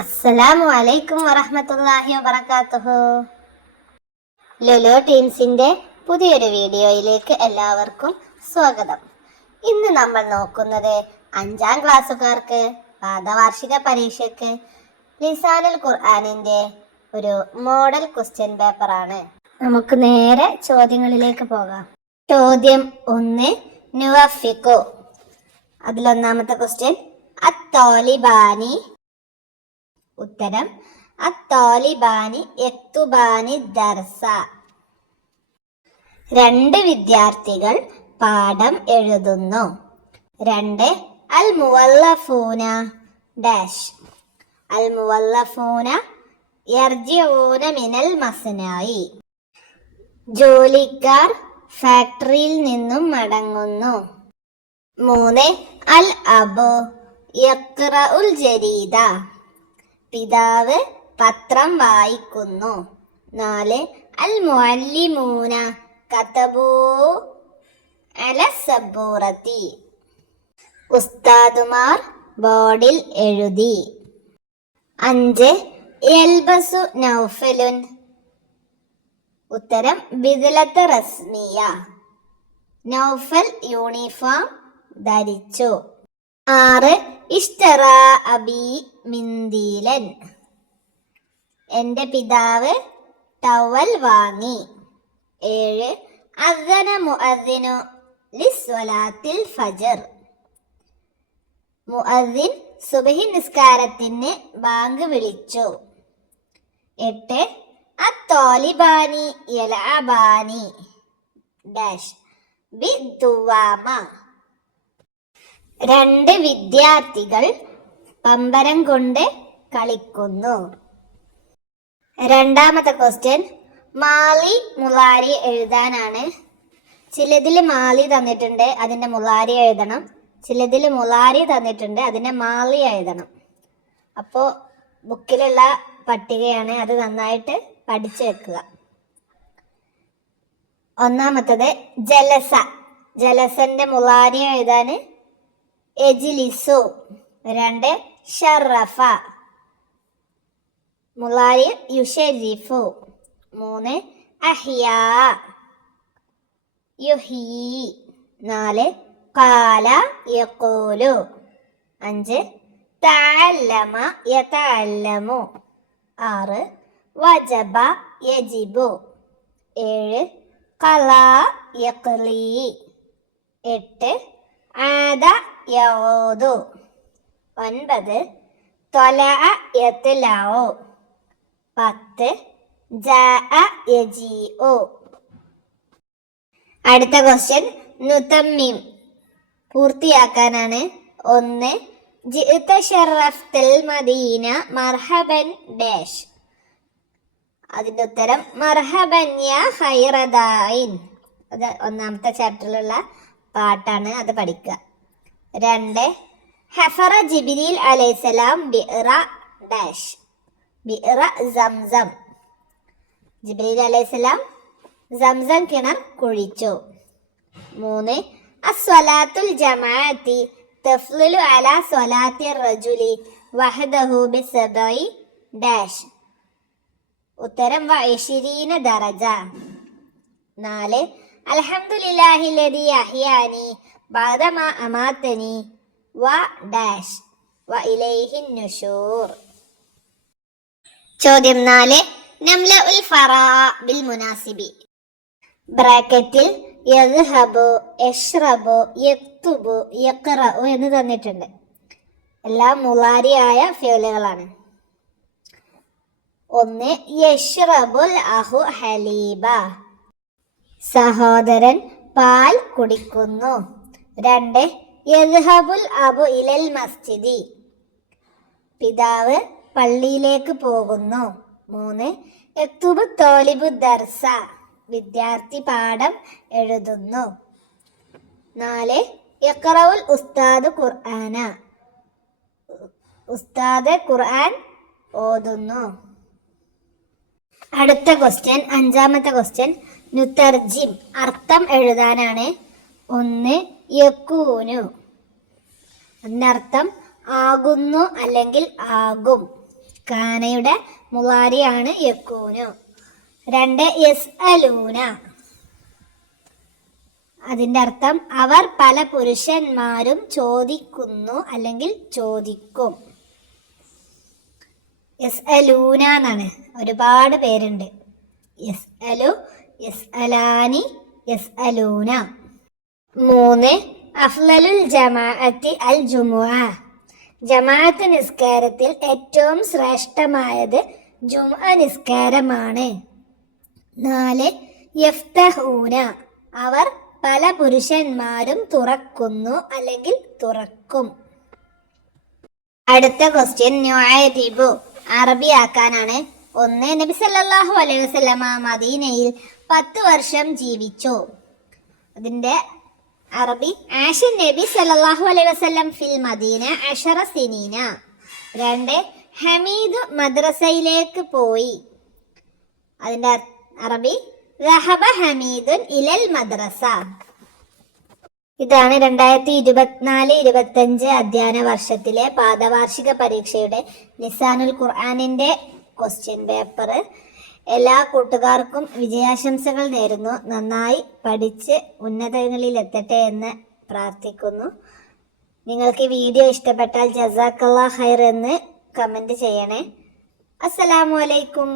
അസ്സലാമു അലൈക്കും വറഹ്മത്തുള്ളാഹി വബറകാതുഹു. ലുലു ടീംസിന്റെ പുതിയൊരു വീഡിയോയിലേക്ക് എല്ലാവർക്കും സ്വാഗതം. ഇന്ന് നമ്മൾ നോക്കുന്നത് അഞ്ചാം ക്ലാസ്സുകാർക്ക് പാദവാർഷിക പരീക്ഷയ്ക്ക് ലിസാനുൽ ഖുർആാനിന്റെ ഒരു മോഡൽ ക്വസ്റ്റ്യൻ പേപ്പർ ആണ് നമുക്ക് നേരെ ചോദ്യങ്ങളിലേക്ക് പോകാം. ചോദ്യം ഒന്ന് നുവഫിക്കു അതിലൊന്നാമത്തെ ക്വസ്റ്റ്യൻ അത്തോലിബാനി ഉത്തരം അത്തോലിബാനി എത്തുബാനി ദർസ. രണ്ട് വിദ്യാർത്ഥികൾ പാഠം എഴുതുന്നു. രണ്ട് അൽ മുവല്ലഫൂന ഡാഷ്. അൽ മുവല്ലഫൂന യർജിഊന മിനൽ മസനായി. ജോലിക്കാർ ഫാക്ടറിയിൽ നിന്നും മടങ്ങുന്നു. മൂന്ന് അൽ അബു യക്റഉൽ ജരീദ. പിതാവ് പത്രം വായിക്കുന്നു. നാല് അൽ മുഅല്ലിമൂന കതബൂ അല സബൂറത്തി. ഉസ്താദുമാർ ബോർഡിൽ എഴുതി. അഞ്ച് എൽബസു നൗഫലുൻ. ഉത്തരം ബിദലത്ത് റസ്മിയ. നൗഫൽ യൂണിഫോം ധരിച്ചു. ആറ് ഇഷ്ടറ അബി മിന്ദീലൻ എന്റെ പിതാവ് ടവൽ വാങ്ങി. ഏഴ് അസന മുഅദ്ദിനു ലിസ്വലാത്തിൽ ഫജർ. മുഅദ്ദിൻ സുബഹി നിസ്കാരത്തിന് ബാങ്ക് വിളിച്ചു. എട്ട് അത്തോലിബാനി യലഅബാനി ഡാഷ് ബി രണ്ട് വിദ്യാർത്ഥികൾ പമ്പരം കൊണ്ട് കളിക്കുന്നു. രണ്ടാമത്തെ ക്വസ്റ്റ്യൻ മാളി മുളാരി എഴുതാനാണ്. ചിലതിൽ മാളി തന്നിട്ടുണ്ട് അതിന്റെ മുളാരി എഴുതണം. ചിലതിൽ മുളാരി തന്നിട്ടുണ്ട് അതിന്റെ മാളി എഴുതണം. അപ്പോൾ ബുക്കിലുള്ള പട്ടികയാണ് അത് നന്നായിട്ട് പഠിച്ചു വെക്കുക. ഒന്നാമത്തത് ജലസ. ജലസന്റെ മുളാരി എഴുതാന് എജിലിസു. രണ്ട് ഷറഫ. മുലാരി യുഷരിഫു. മൂന്ന് അഹിയ. യുഹി. നാല് കാല യക്കോലു അഞ്ച് തഅല്ലമ യതഅല്ലമു. ആറ് വജബ യജിബു. ഏഴ് കല യക്ലി എട്ട് ആദ യഊദു. ഒൻപത്. തൊല യത്ലഉ. പത്ത്. ജാഅ യജീഉ. അടുത്ത ക്വസ്റ്റ്യൻ നുതമ്മിം. പൂർത്തിയാക്കാനാണ്. ഒന്ന്. മദീന മർഹബൻ ഡാഷ്. അതിന്റെ ഉത്തരം മർഹബൻ അത് ഒന്നാമത്തെ ചാപ്റ്ററിലുള്ള പാട്ടാണ് അത് പഠിക്കുക. രണ്ട്. ഹഫറ ജിബിരിൽ അലൈസലാം ബിറ ഡാഷ് ബിറ സംസം ജിബ്രീൽ അലൈഹിസ്സലാം സംസം കിണർ കുഴിച്ചു മൂന്ന് അസ്വലാത്തുൽ ജമാഅത്തി തഫ്ലുലു അല സ്വലാത്തി റജുലി വഹദഹു ബിസബൈ ഡാഷ് ഉത്തരം വഇശിരീന ദറജ നാല് അൽഹംദുലില്ലാഹി ലദി അഹ്യാനി ബാദമ അമാത്തനി വ ഡാഷ് വ ഇലൈഹിൻ നുഷൂർ ചോദ്യം നാല്. നംല ഉൽ ഫറാ ബിൽ മുനാസിബി. ബ്രാക്കറ്റിൽ യദ്ഹബു യഷ്റബു യക്തുബു യഖ്റഉ എന്ന് തന്നിട്ടുണ്ട്. എല്ലാം മുളാരിയായ ഫ്യൂലുകളാണ്. ഒന്ന് യഷ്റബുൽ അഹു ഹലീബ. സഹോദരൻ പാൽ കുടിക്കുന്നു. രണ്ട് യദ്ഹബുൽ അബു ഇലൽ മസ്ജിദി. പിതാവ് പള്ളിയിലേക്ക് പോകുന്നു. മൂന്ന് യക്തുബു തോലിബു ദർസ വിദ്യാർത്ഥി പാഠം എഴുതുന്നു. നാല് യക്കറവുൽ ഉസ്താദ് ഖുർആന ഉസ്താദ് ഖുർആൻ ഓതുന്നു. അടുത്ത ക്വസ്റ്റ്യൻ അഞ്ചാമത്തെ ക്വസ്റ്റ്യൻ നുത്തർജിം അർത്ഥം എഴുതാനാണ്. ഒന്ന് യക്കൂനു. അതിനർത്ഥം ആകുന്നു അല്ലെങ്കിൽ ആകും. കാനയുടെ മുളാരിയാണ് യക്കൂനു. രണ്ട് എസ് അലൂന അതിന്റെ അർത്ഥം അവർ പല പുരുഷന്മാരും ചോദിക്കുന്നു അല്ലെങ്കിൽ ചോദിക്കും. എസ് അലൂന എന്നാണ്. ഒരുപാട് പേരുണ്ട്. എസ് അലു എസ് അലാനി എസ് അലൂന. മൂന്ന് അഫ്ലലുൽ ജമാഅത്തി അൽ ജുമുഅ. ജമാഅത്ത് നിസ്കാരത്തിൽ ഏറ്റവും ശ്രേഷ്ഠമായത് ജുമുഅ നിസ്കാരമാണ്. നാല് യഫ്തഹൂന. അവർ പല പുരുഷന്മാരും തുറക്കുന്നു അല്ലെങ്കിൽ തുറക്കും. അടുത്ത ക്വസ്റ്റ്യൻ ന്യൂഅരിബു അറബിയാക്കാനാണ് ഒന്ന് നബി സല്ലല്ലാഹു അലൈഹി വസല്ലമ മദീനയിൽ പത്ത് വർഷം ജീവിച്ചു. അതിന്റെ അറബി ആഷൻ നബി സല്ലല്ലാഹു അലൈഹി വസ്ലം ഫിൽ മദീന അഷറ സിനീന. രണ്ട് ഹമീദ് മദ്രസയിലേക്ക് പോയി. അതിന്റെ അറബി റഹബ ഹമീദുൻ ഇലൽ മദ്രസ. ഇതാണ് രണ്ടായിരത്തി ഇരുപത്തിനാല് ഇരുപത്തഞ്ച് അധ്യയന വർഷത്തിലെ പാദവാർഷിക പരീക്ഷയുടെ നിസാനുൽ ഖുർആാനിന്റെ ക്വസ്റ്റ്യൻ പേപ്പർ എല്ലാ കൂട്ടുകാർക്കും വിജയാശംസകൾ നേരുന്നു. നന്നായി പഠിച്ച് ഉന്നതങ്ങളിൽ എത്തട്ടെ എന്ന് പ്രാർത്ഥിക്കുന്നു. നിങ്ങൾക്ക് വീഡിയോ ഇഷ്ടപ്പെട്ടാൽ ജസാക്കല്ലാ ഹൈർ എന്ന് കമന്റ് ചെയ്യണേ. അസ്സലാമു അലൈക്കും.